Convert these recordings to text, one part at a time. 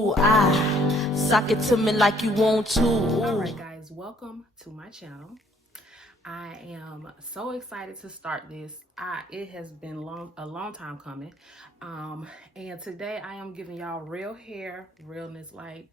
Sock it to me like you want to. Alright guys, welcome to my channel. I am so excited to start this. It has been a long time coming. And today I am giving y'all real hair, realness, like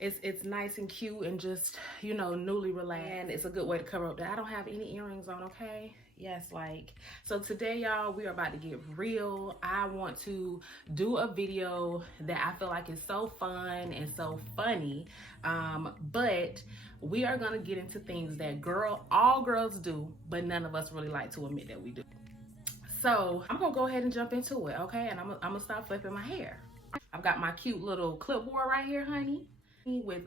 it's nice and cute and just, you know, newly relaxed. And it's a good way to cover up that I don't have any earrings on, okay? Yes, like, so today, y'all, we are about to get real. I want to do a video that I feel like is so fun and so funny. But we are gonna get into things that all girls do, but none of us really like to admit that we do. So I'm gonna go ahead and jump into it, okay? And I'm gonna start flipping my hair. I've got my cute little clipboard right here, honey, with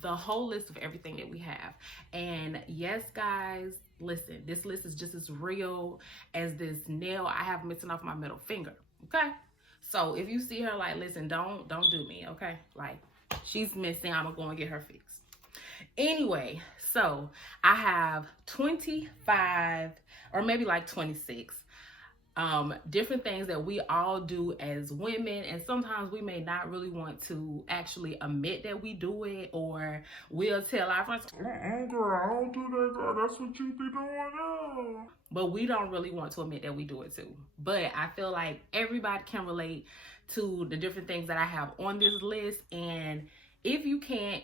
the whole list of everything that we have. And yes, guys, listen, this list is just as real as this nail I have missing off my middle finger, okay? So if you see her, like, listen, don't do me, okay? Like, she's missing, I'm gonna go and get her fixed. Anyway, so I have 25 or maybe like 26 different things that we all do as women, and sometimes we may not really want to actually admit that we do it, or we'll tell our friends, girl, I don't do that, girl. That's what you be doing now. But we don't really want to admit that we do it too. But I feel like everybody can relate to the different things that I have on this list, and if you can't,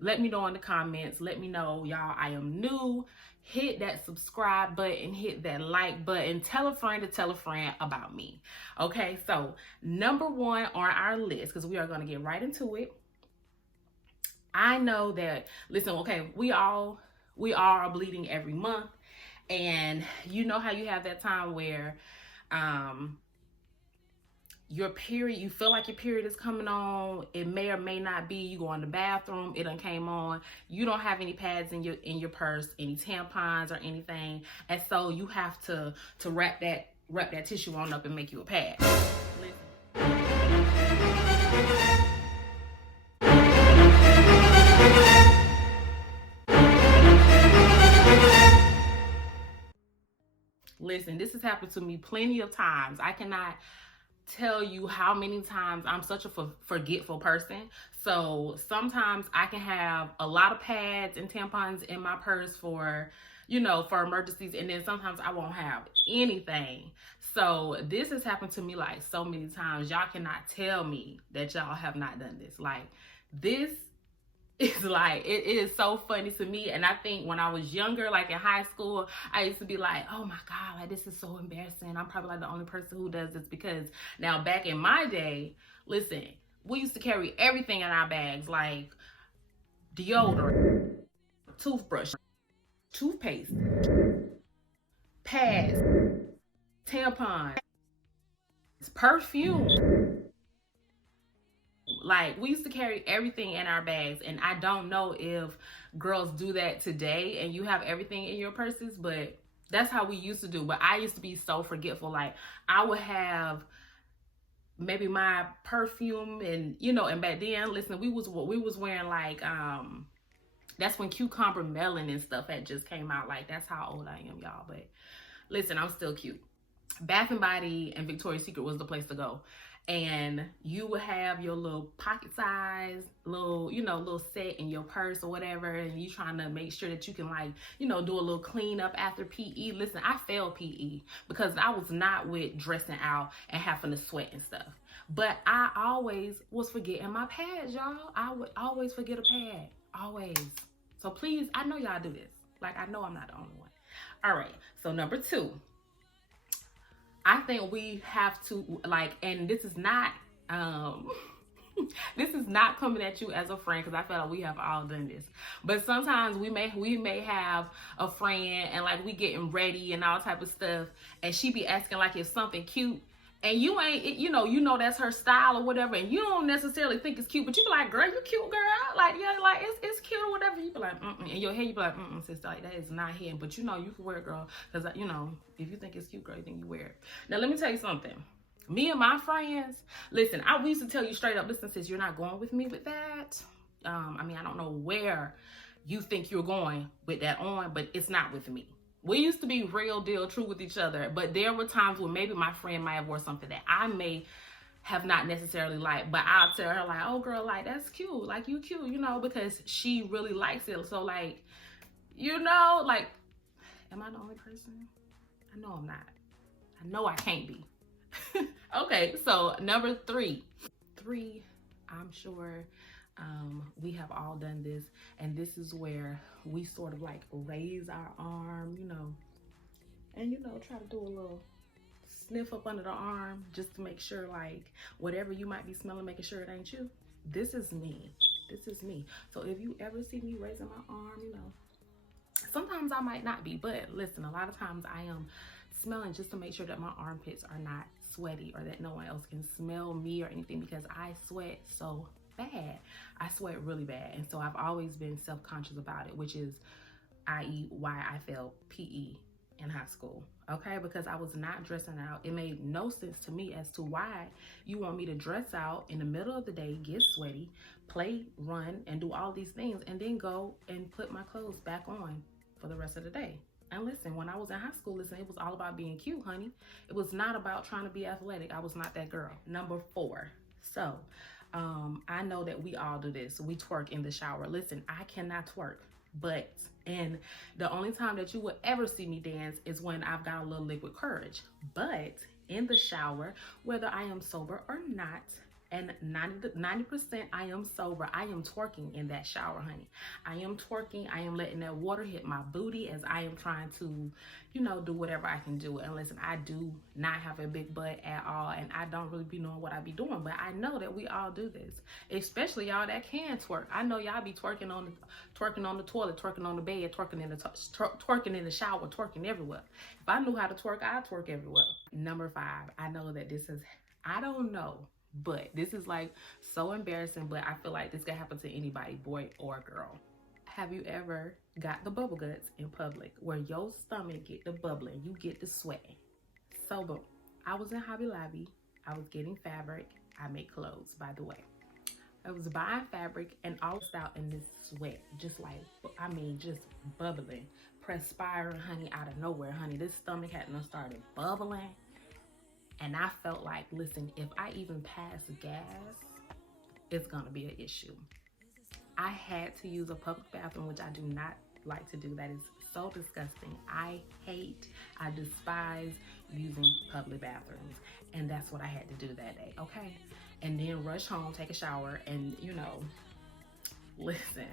let me know in the comments. Let me know, y'all, I am new. Hit that subscribe button, hit that like button, tell a friend to tell a friend about me. Okay, so number one on our list, because we are going to get right into it. I know that, listen, okay, we all are bleeding every month, and you know how you have that time where your period, you feel like your period is coming on. It may or may not be. You go in the bathroom, it done came on. You don't have any pads in your purse, any tampons or anything, and so you have to wrap that tissue on up and make you a pad. Listen, this has happened to me plenty of times. I cannot tell you how many times I'm such a forgetful person. So sometimes I can have a lot of pads and tampons in my purse for, you know, for emergencies, and then sometimes I won't have anything. So this has happened to me like so many times. Y'all cannot tell me that y'all have not done this. Like, this is like, it is so funny to me. And I think when I was younger, like in high school, I used to be like, oh my God, like, this is so embarrassing. I'm probably like the only person who does this, because now back in my day, listen, we used to carry everything in our bags, like deodorant, toothbrush, toothpaste, pads, tampons, perfume. Like, we used to carry everything in our bags, and I don't know if girls do that today and you have everything in your purses, but that's how we used to do. But I used to be so forgetful. Like, I would have maybe my perfume, and you know, and back then, listen, we was wearing like that's when Cucumber Melon and stuff had just came out. Like, that's how old I am, y'all. But listen, I'm still cute. Bath and Body and Victoria's Secret was the place to go. And you would have your little pocket size, little set in your purse or whatever, and you trying to make sure that you can, like, you know, do a little cleanup after PE. Listen, I failed PE because I was not with dressing out and having to sweat and stuff. But I always was forgetting my pads, y'all. I would always forget a pad, always. So please, I know y'all do this. Like, I know I'm not the only one. All right, so number two. I think we have to, like, and this is not this is not coming at you as a friend, because I feel like we have all done this. But sometimes we may have a friend, and like, we getting ready and all type of stuff, and she be asking like it's something cute, and you ain't, you know that's her style or whatever, and you don't necessarily think it's cute, but you be like, girl, you cute, girl. Like, yeah, like, it's cute or whatever. You be like, in your head, you be like, sister, like, that is not him. But you know, you can wear it, girl, because, you know, if you think it's cute, girl, you think you wear it. Now, let me tell you something. Me and my friends, listen, we used to tell you straight up, listen, sis, you're not going with me with that. I mean, I don't know where you think you're going with that on, but it's not with me. We used to be real deal true with each other, but there were times when maybe my friend might have wore something that I may have not necessarily liked, but I'll tell her like, oh girl, like that's cute, like you cute, you know, because she really likes it. So like, you know, like, am I the only person? I know I'm not. I know I can't be. Okay, so number three, I'm sure we have all done this, and this is where we sort of like raise our arm, you know, and you know, try to do a little sniff up under the arm just to make sure like whatever you might be smelling, making sure it ain't you. This is me. This is me. So if you ever see me raising my arm, you know, sometimes I might not be, but listen, a lot of times I am smelling just to make sure that my armpits are not sweaty or that no one else can smell me or anything, because I sweat so bad. I sweat really bad. And so I've always been self-conscious about it, which is i.e. why I failed PE in high school, okay? Because I was not dressing out. It made no sense to me as to why you want me to dress out in the middle of the day, get sweaty, play, run, and do all these things, and then go and put my clothes back on for the rest of the day. And listen, when I was in high school, listen, it was all about being cute, honey. It was not about trying to be athletic. I was not that girl. Number 4. So, I know that we all do this. We twerk in the shower. Listen, I cannot twerk. And the only time that you would ever see me dance is when I've got a little liquid courage. But in the shower, whether I am sober or not, and 90% I am sober, I am twerking in that shower, honey. I am twerking. I am letting that water hit my booty as I am trying to, you know, do whatever I can do. And listen, I do not have a big butt at all, and I don't really be knowing what I be doing, but I know that we all do this, especially y'all that can twerk. I know y'all be twerking on the toilet, twerking on the bed, twerking in the shower, twerking everywhere. If I knew how to twerk, I'd twerk everywhere. Number 5, I know that this is, I don't know, but this is like so embarrassing, but I feel like this can happen to anybody, boy or girl. Have you ever got the bubble guts in public where your stomach get the bubbling, you get the sweating? So boom, I was in Hobby Lobby. I was getting fabric. I make clothes, by the way. I was buying fabric and all out in this sweat, just like, I mean, just bubbling, perspiring, honey, out of nowhere, honey. This stomach hadn't started bubbling. And I felt like, listen, if I even pass gas, it's gonna be an issue. I had to use a public bathroom, which I do not like to do. That is so disgusting. I despise using public bathrooms. And that's what I had to do that day, okay? And then rush home, take a shower, and you know, listen.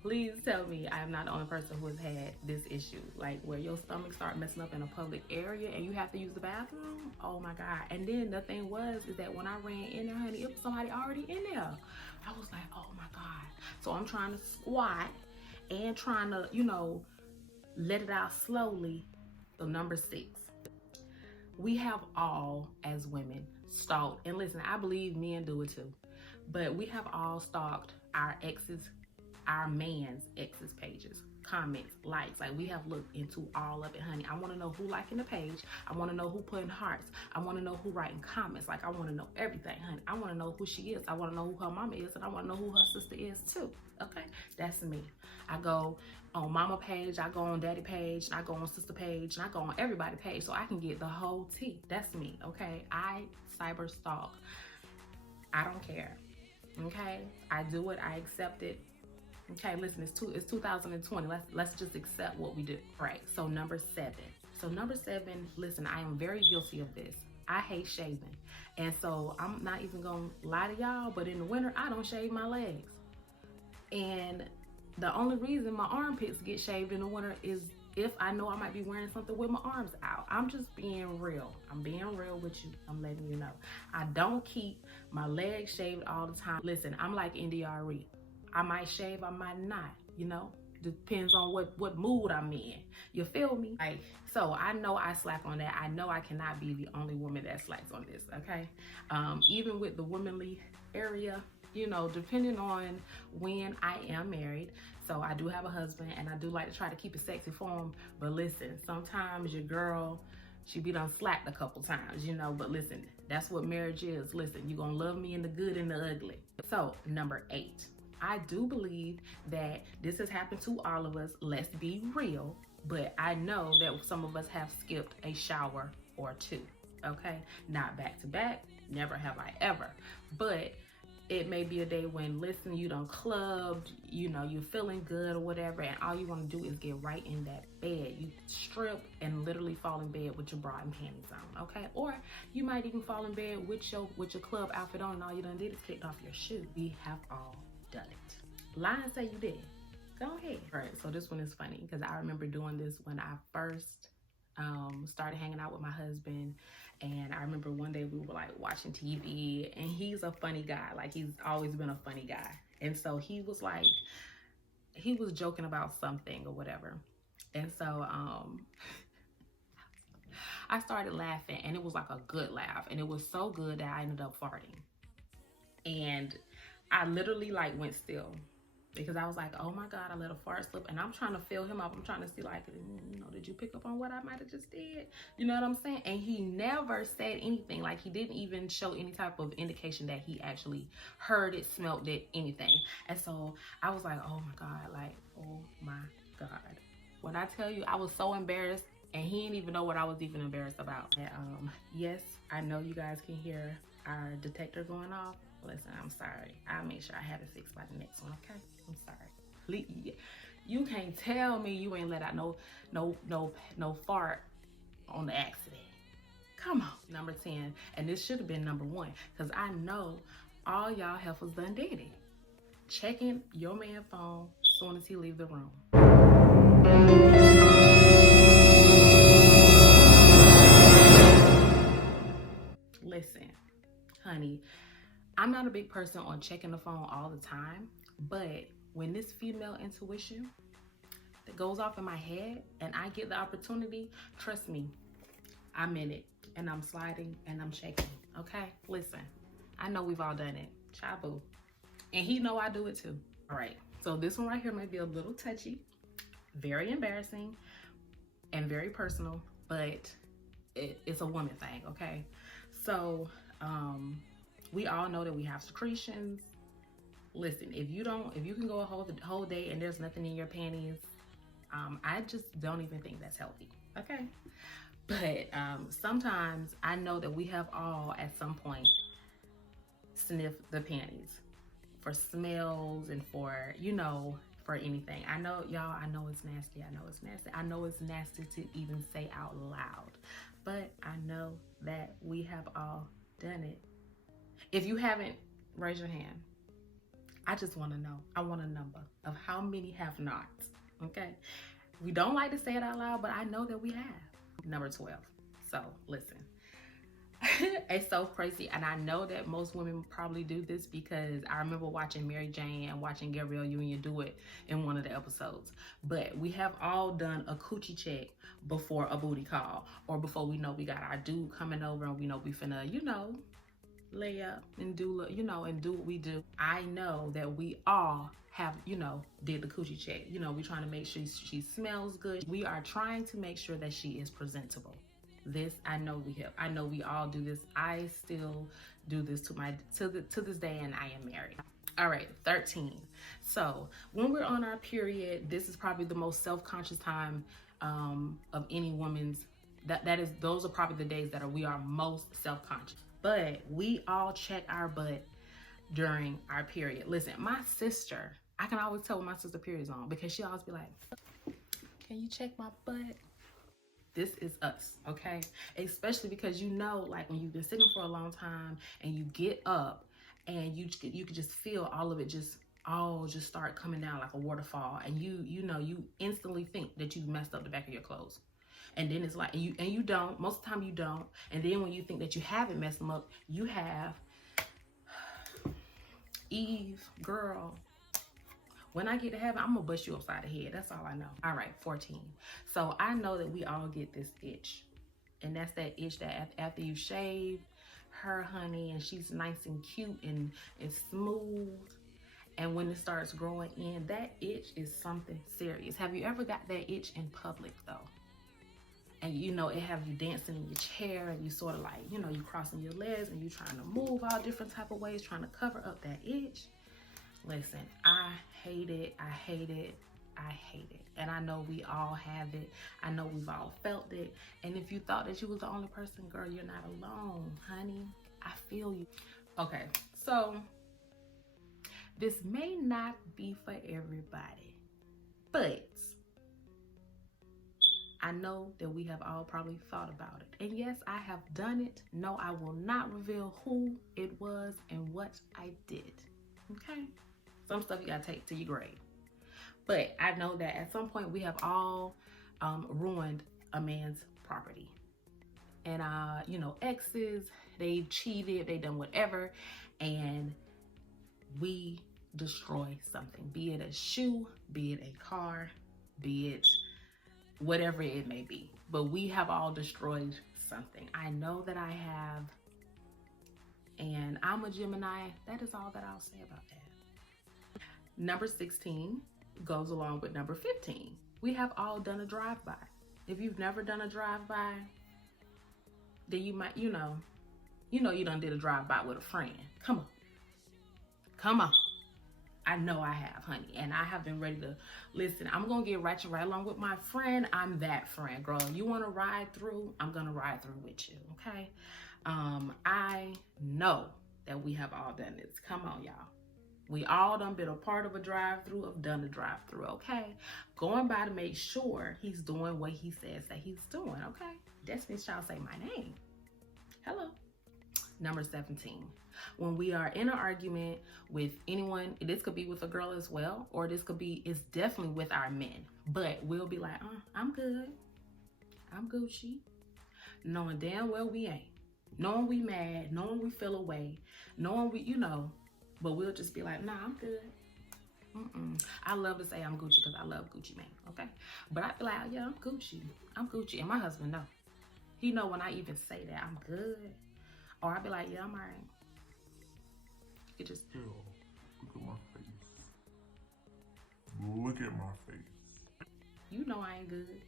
Please tell me I am not the only person who has had this issue, like where your stomach start messing up in a public area and you have to use the bathroom. Oh my God. And then the thing is that when I ran in there, honey, it was somebody already in there. I was like, oh my God. So I'm trying to squat and trying to, you know, let it out slowly. So number 6, we have all, as women, stalked. And listen, I believe men do it too. But we have all stalked our exes, our man's exes pages, comments, likes. Like, we have looked into all of it, honey. I want to know who liking the page. I want to know who putting hearts. I want to know who writing comments. Like, I want to know everything, honey. I want to know who she is. I want to know who her mama is, and I want to know who her sister is too. Okay, that's me. I go on mama page, I go on daddy page, and I go on sister page, and I go on everybody page, so I can get the whole tea. That's me. Okay, I cyber stalk. I don't care. Okay, I do it. I accept it. Okay, listen, it's 2020. Let's just accept what we do. Right. So number 7. Listen, I am very guilty of this. I hate shaving. And so I'm not even gonna lie to y'all, but in the winter, I don't shave my legs. And the only reason my armpits get shaved in the winter is if I know I might be wearing something with my arms out. I'm just being real. I'm being real with you. I'm letting you know. I don't keep my legs shaved all the time. Listen, I'm like NDRE. I might shave, I might not, you know, depends on what mood I'm in. You feel me? Like, so I know I slack on that. I know I cannot be the only woman that slacks on this, okay? Even with the womanly area, you know, depending on when I am married. So I do have a husband, and I do like to try to keep it sexy for him. But listen, sometimes your girl, she be done slacked a couple times, you know, but listen, that's what marriage is. Listen, you're gonna love me in the good and the ugly. So number 8. I do believe that this has happened to all of us. Let's be real. But I know that some of us have skipped a shower or two. Okay? Not back to back, never have I ever. But it may be a day when, listen, you done clubbed, you know, you're feeling good or whatever, and all you want to do is get right in that bed. You strip and literally fall in bed with your bra and panties on, okay? Or you might even fall in bed with your club outfit on, and all you done did is kicked off your shoe. We have all done it. Lie and say you did. Go ahead. All right, so this one is funny because I remember doing this when I first started hanging out with my husband. And I remember one day we were like watching TV, and he's a funny guy. Like, he's always been a funny guy. And so he was like, he was joking about something or whatever. And so I started laughing, and it was like a good laugh. And it was so good that I ended up farting. And I literally like went still, because I was like, oh my God, I let a fart slip, and I'm trying to fill him up. I'm trying to see, like, you know, did you pick up on what I might have just did? You know what I'm saying? And he never said anything. Like, he didn't even show any type of indication that he actually heard it, smelled it, anything. And so I was like, oh my God, like, oh my God. When I tell you, I was so embarrassed, and he didn't even know what I was even embarrassed about. And, yes, I know you guys can hear our detector going off. Listen, I'm sorry. I'll make sure I have it fixed by the next one, okay? I'm sorry. You can't tell me you ain't let out no fart on the accident. Come on. Number 10, and this should have been number 1, because I know all y'all heifers done did it. Checking your man's phone as soon as he leave the room. Listen, honey, I'm not a big person on checking the phone all the time, but when this female intuition that goes off in my head and I get the opportunity, trust me, I'm in it, and I'm sliding and I'm checking, okay? Listen, I know we've all done it, Chabu, and he know I do it too. All right, so this one right here might be a little touchy, very embarrassing, and very personal, but it's a woman thing, okay? So, we all know that we have secretions. Listen, if you can go a whole day and there's nothing in your panties, I just don't even think that's healthy, okay? But sometimes I know that we have all at some point sniffed the panties for smells and for, you know, for anything. I know, y'all, I know it's nasty. I know it's nasty. I know it's nasty to even say out loud, but I know that we have all done it. If you haven't, raise your hand. I just want to know. I want a number of how many have not, okay? We don't like to say it out loud, but I know that we have. Number 12. So, listen. It's so crazy, and I know that most women probably do this because I remember watching Mary Jane and watching Gabrielle Union do it in one of the episodes. But we have all done a coochie check before a booty call, or before we know we got our dude coming over and we know we finna, you know, lay up and do, you know, and do what we do. I know that we all have, you know, did the coochie check. You know, we're trying to make sure she smells good. We are trying to make sure that she is presentable. This, I know we have. I know we all do this. I still do this to this day, and I am married. All right, 13. So when we're on our period, this is probably the most self-conscious time of any woman's. Those are probably the days that we are most self-conscious. But we all check our butt during our period. Listen, my sister, I can always tell when my sister period's on because she always be like, "Can you check my butt?" This is us, okay? Especially because, you know, like when you've been sitting for a long time and you get up and you can just feel all of it just start coming down like a waterfall, and you know, you instantly think that you messed up the back of your clothes. And then it's like, and you don't, most of the time you don't. And then when you think that you haven't messed them up, you have. Eve, girl, when I get to heaven, I'm gonna bust you upside the head. That's all I know. All right, 14. So I know that we all get this itch. And that's that itch that after you shave her, honey, and she's nice and cute and smooth, and when it starts growing in, that itch is something serious. Have you ever got that itch in public though? And you know, it have you dancing in your chair, and you sort of like, you know, you crossing your legs and you trying to move all different type of ways, trying to cover up that itch. Listen, I hate it. I hate it. I hate it. And I know we all have it. I know we've all felt it. And if you thought that you was the only person, girl, you're not alone, honey. I feel you. Okay, so this may not be for everybody, but I know that we have all probably thought about it. And yes, I have done it. No, I will not reveal who it was and what I did. Okay? Some stuff you gotta take to your grave. But I know that at some point we have all ruined a man's property. And you know, exes, they cheated, they done whatever, and we destroy something. Be it a shoe, be it a car, be it whatever it may be. But we have all destroyed something. I know that I have, and I'm a Gemini. That is all that I'll say about that. Number 16 goes along with number 15. We have all done a drive-by. If you've never done a drive-by, then you might, you know you done did a drive-by with a friend. Come on. Come on. I know I have, honey, and I have been ready to listen. I'm gonna get right along with my friend. I'm that friend, girl. You want to ride through? I'm gonna ride through with you, okay? I know that we have all done this. Come on, y'all. We all done been a part of a drive-through, have done a drive-through, okay? Going by to make sure he's doing what he says that he's doing, okay? Destiny shall say my name. Hello. Number 17. When we are in an argument with anyone, this could be with a girl as well, or this could be, it's definitely with our men, but we'll be like, I'm good. I'm Gucci. Knowing damn well we ain't. Knowing we mad, knowing we feel away, knowing we, but we'll just be like, nah, I'm good. I love to say I'm Gucci because I love Gucci Mane, okay? But I be like, yeah, I'm Gucci. I'm Gucci. And my husband know. He know when I even say that I'm good. Or I be like, yeah, I'm all right. You just... Yo, look at my face. Look at my face. You know I ain't good.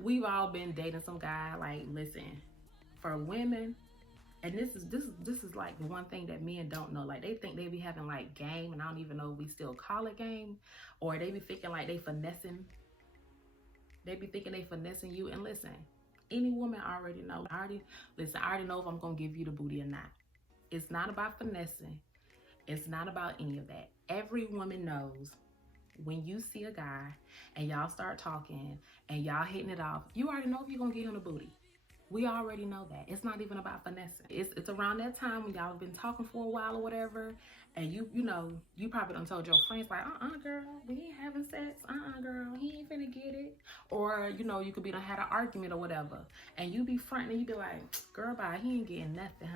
We've all been dating some guy, like, listen, for women, and this is like the one thing that men don't know. Like, they think they be having like game, and I don't even know if we still call it game, or they be thinking like they finessing. They be thinking they finessing you. And listen, any woman already know. I already know if I'm gonna give you the booty or not. It's not about finessing. It's not about any of that. Every woman knows when you see a guy and y'all start talking and y'all hitting it off, you already know if you're gonna get him the booty. We already know that. It's not even about finessing. It's around that time when y'all have been talking for a while or whatever, and you probably done told your friends like, girl, we ain't having sex. Girl, he ain't finna get it. Or, you could be done had an argument or whatever, and you be fronting and you be like, girl, bye, he ain't getting nothing,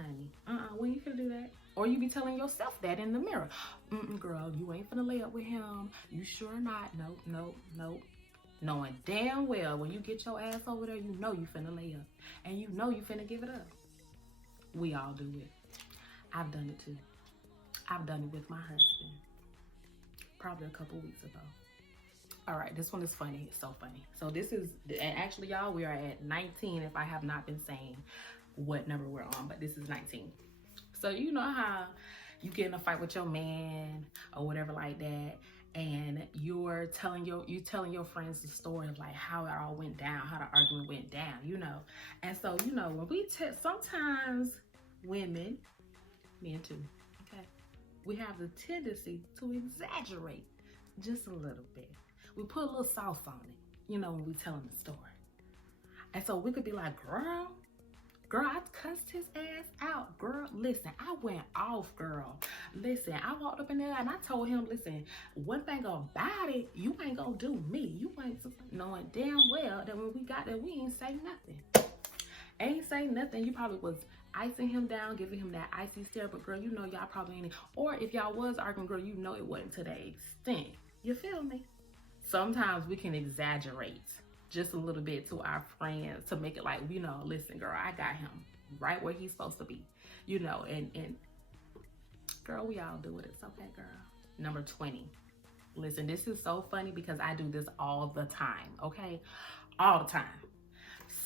honey. We ain't finna do that. Or you be telling yourself that in the mirror. Girl, you ain't finna lay up with him. You sure not. Nope. Knowing damn well when you get your ass over there, you know you finna lay up. And you know you finna give it up. We all do it. I've done it too. I've done it with my husband. Probably a couple weeks ago. All right, this one is funny. It's so funny. So this is, and actually y'all, we are at 19 if I have not been saying what number we're on, but this is 19. So you know how you get in a fight with your man or whatever like that, and you're telling your friends the story of like how it all went down, how the argument went down, And so, when we sometimes women, men too, okay, we have the tendency to exaggerate just a little bit. We put a little sauce on it, when we telling the story. And so we could be like, girl, I cussed his ass out. Girl, listen, I went off, girl. Listen, I walked up in there and I told him, listen, one thing about it, you ain't gonna do me. You ain't knowing damn well that when we got there, we ain't say nothing. Ain't say nothing. You probably was icing him down, giving him that icy stare, but girl, y'all probably ain't. Or if y'all was arguing, girl, it wasn't to that extent. You feel me? Sometimes we can exaggerate just a little bit to our friends to make it like, listen, girl, I got him right where he's supposed to be, and girl, we all do it. It's okay, girl. Number 20. Listen, this is so funny because I do this all the time, okay? All the time.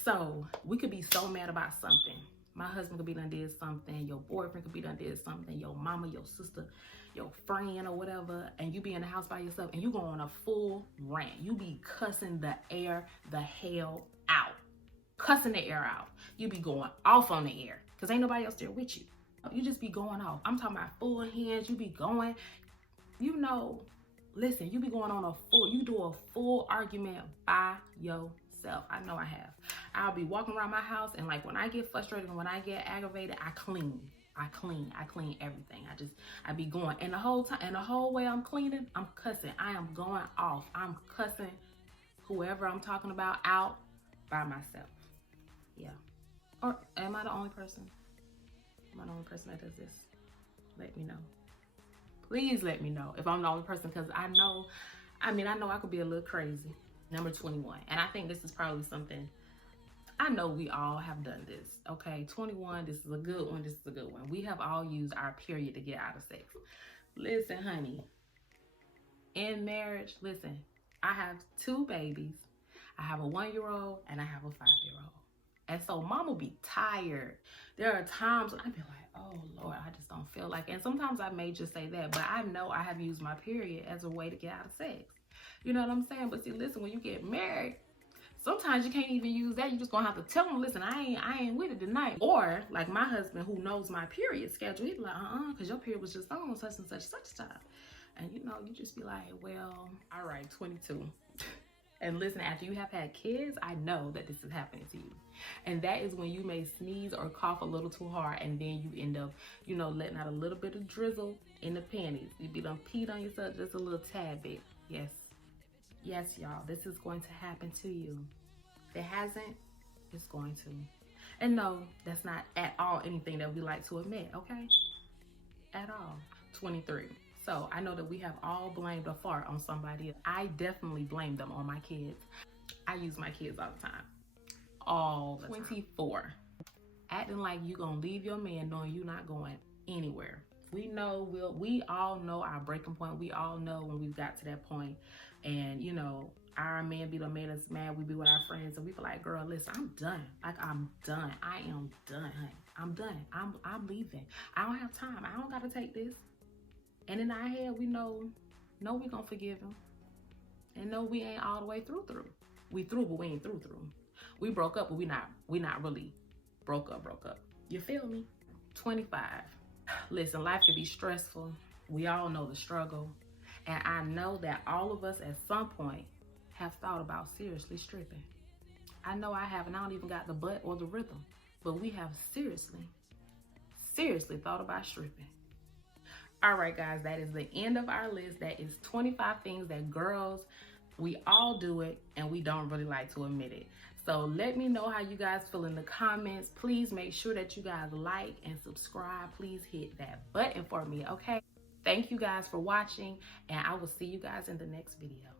So we could be so mad about something. My husband could be done did something, your boyfriend could be done did something, your mama, your sister, your friend or whatever, and you be in the house by yourself and you go on a full rant. You be cussing the hell out. Cussing the air out. You be going off on the air because ain't nobody else there with you. You just be going off. I'm talking about full hands. You be going, you know, listen, you be going on you do a full argument by yourself. I know I have. I'll be walking around my house and like when I get frustrated and when I get aggravated, I clean everything. I be going. And the whole way I'm cleaning, I'm cussing. I am going off. I'm cussing whoever I'm talking about out by myself. Yeah. Or am I the only person? Am I the only person that does this? Let me know. Please let me know if I'm the only person, because I know I could be a little crazy. Number 21. And I think this is probably something, I know we all have done this. Okay, 21, this is a good one. This is a good one. We have all used our period to get out of sex. Listen, honey, in marriage, listen, I have 2 babies. I have a 1-year-old and I have a 5-year-old. And so mama be tired. There are times when I be like, oh Lord, I just don't feel like it. And sometimes I may just say that, but I know I have used my period as a way to get out of sex. You know what I'm saying? But see, listen, when you get married, sometimes you can't even use that. You just gonna have to tell them, listen, I ain't with it tonight. Or like my husband who knows my period schedule, he's like, because your period was just on such and such time. And you know, you just be like, well, all right, 22. And listen, after you have had kids, I know that this is happening to you. And that is when you may sneeze or cough a little too hard and then you end up, you know, letting out a little bit of drizzle in the panties. You be done peed on yourself just a little tad bit. Yes. Yes, y'all, this is going to happen to you. If it hasn't, it's going to. And no, that's not at all anything that we like to admit, okay? At all. 23. So I know that we have all blamed a fart on somebody. I definitely blame them on my kids. I use my kids all the time. All the 24. Time. Acting like you gonna leave your man knowing you not going anywhere. We all know our breaking point. We all know when we've got to that point. And you know, our man be done made us mad. We be with our friends and we feel like, girl, listen, I'm done. Like I'm done. I am done, honey. I'm done. I'm leaving. I don't have time. I don't gotta take this. And in our head, we know we gonna forgive him. And no, we ain't all the way through. We through, but we ain't through. We broke up, but we not really broke up. You feel me? 25. Listen, life can be stressful. We all know the struggle. And I know that all of us at some point have thought about seriously stripping. I know I have, and I don't even got the butt or the rhythm. But we have seriously thought about stripping. All right, guys, that is the end of our list. That is 25 things that girls, we all do it and we don't really like to admit it. So let me know how you guys feel in the comments. Please make sure that you guys like and subscribe. Please hit that button for me, okay? Thank you guys for watching, and I will see you guys in the next video.